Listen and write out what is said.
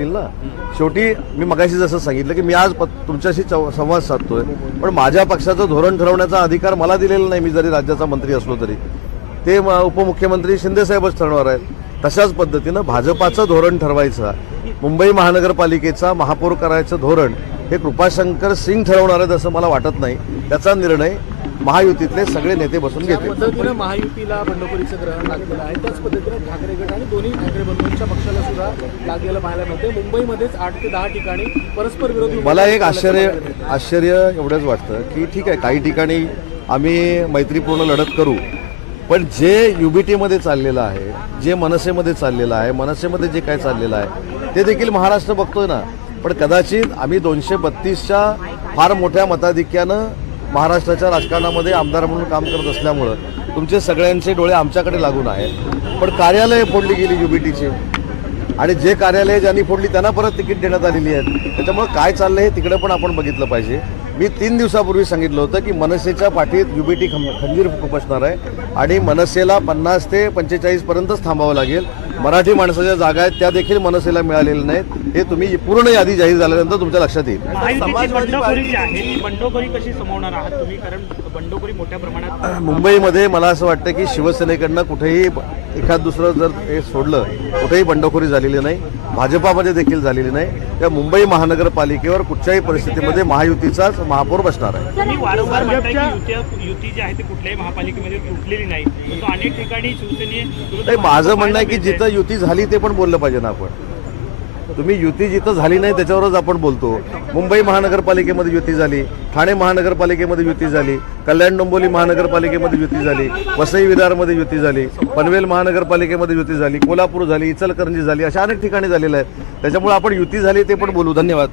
असतील ना. शेवटी मी मगाशी जसं सांगितलं की मी आज तुमच्याशी संवाद साधतोय, पण माझ्या पक्षाचं धोरण ठरवण्याचा अधिकार मला दिलेला नाही. मी जरी राज्याचा मंत्री असलो तरी ते उपमुख्यमंत्री शिंदेसाहेबच ठरवणार आहेत. तशाच पद्धतीनं भाजपाचं धोरण ठरवायचं, मुंबई महानगरपालिकेचा महापौर करायचं धोरण हे कृपाशंकर सिंग ठरवणार आहेत असं मला वाटत नाही. त्याचा निर्णय महायुतीतले सगळे नेते बसून घेतील. पद्धतीनं महायुतीला बंडखोरीचं ग्रहण लागलेलं आहे, त्याच पद्धतीनं ठाकरे गट आणि दोन्ही ठाकरे बंधूंच्या पक्षाला सुद्धा लागलेलं पाहायला मिळते. मुंबईमध्येच 8 ते 10 ठिकाणी परस्पर विरोधी. मला एक आश्चर्य एवढंच वाटतं की ठीक आहे, काही ठिकाणी आम्ही मैत्रीपूर्ण लढत करू, पण जे युबीटीमध्ये चाललेलं आहे, जे मनसेमध्ये चाललेलं आहे, मनसेमध्ये जे काय चाललेलं आहे ते देखील महाराष्ट्र बघतोय ना. पण कदाचित आम्ही 232च्या फार मोठ्या मताधिक्यानं महाराष्ट्राच्या राजकारणामध्ये आमदार म्हणून काम करत असल्यामुळं तुमचे सगळ्यांचे डोळे आमच्याकडे लागून आहेत. पण कार्यालय फोडली गेली युबीटीची, आणि जे कार्यालय ज्यांनी फोडली त्यांना परत तिकीट देण्यात आलेली आहेत. त्याच्यामुळं काय चाललंय हे तिकडे पण आपण बघितलं पाहिजे. मी 3 दिवसापूर्वी सांगितलं होतं की मनसेच्या पाठीत युबीटी खंजीर खुपसणार आहे आणि मनसेला 50 ते 45 पर्यंतच थांबावं लागेल. मराठी माणसाच्या जागा आहेत त्या देखील मनसेला मिळालेल्या नाहीत. हे तुम्ही पूर्ण यादी जाहीर झाल्यानंतर तुमच्या लक्षात येईल. बंडखोरी कशी समवणार आहात तुम्ही, कारण बंडखोरी मोठ्या प्रमाणात मुंबईमध्ये मला असं वाटतं की शिवसेनेकडनं कुठेही एखाद दुसरं जर हे सोडलं, कुठेही बंडखोरी झालेली नाही, भाजपामध्ये देखील झालेली नाही. त्या मुंबई महानगरपालिकेवर कुठच्याही परिस्थितीमध्ये महायुतीचाच महापौर बसणार आहे. तुम्ही वारंवार म्हणताय की युती जी आहे ती कुठल्याही महापालिकेमध्ये तुटलेली नाही, परंतु अनेक ठिकाणी शिवसेने. माझं म्हणणं आहे की जिथं युती झाली ते पण बोललं पाहिजे ना आपण. तुम्ही युती जिथं झाली नाही त्याच्यावरच आपण बोलतो. मुंबई महानगरपालिकेमध्ये युती झाली, ठाणे महानगरपालिकेमध्ये युती झाली, कल्याण डोंबिवली महानगरपालिकेमध्ये युती झाली, वसई विरारमध्ये युती झाली, पनवेल महानगरपालिकेमध्ये युती झाली, कोल्हापूर झाली, इचलकरंजी झाली, अशा अनेक ठिकाणी झालेल्या आहेत. त्याच्यामुळे आपण युती झाली ते पण बोलू. धन्यवाद.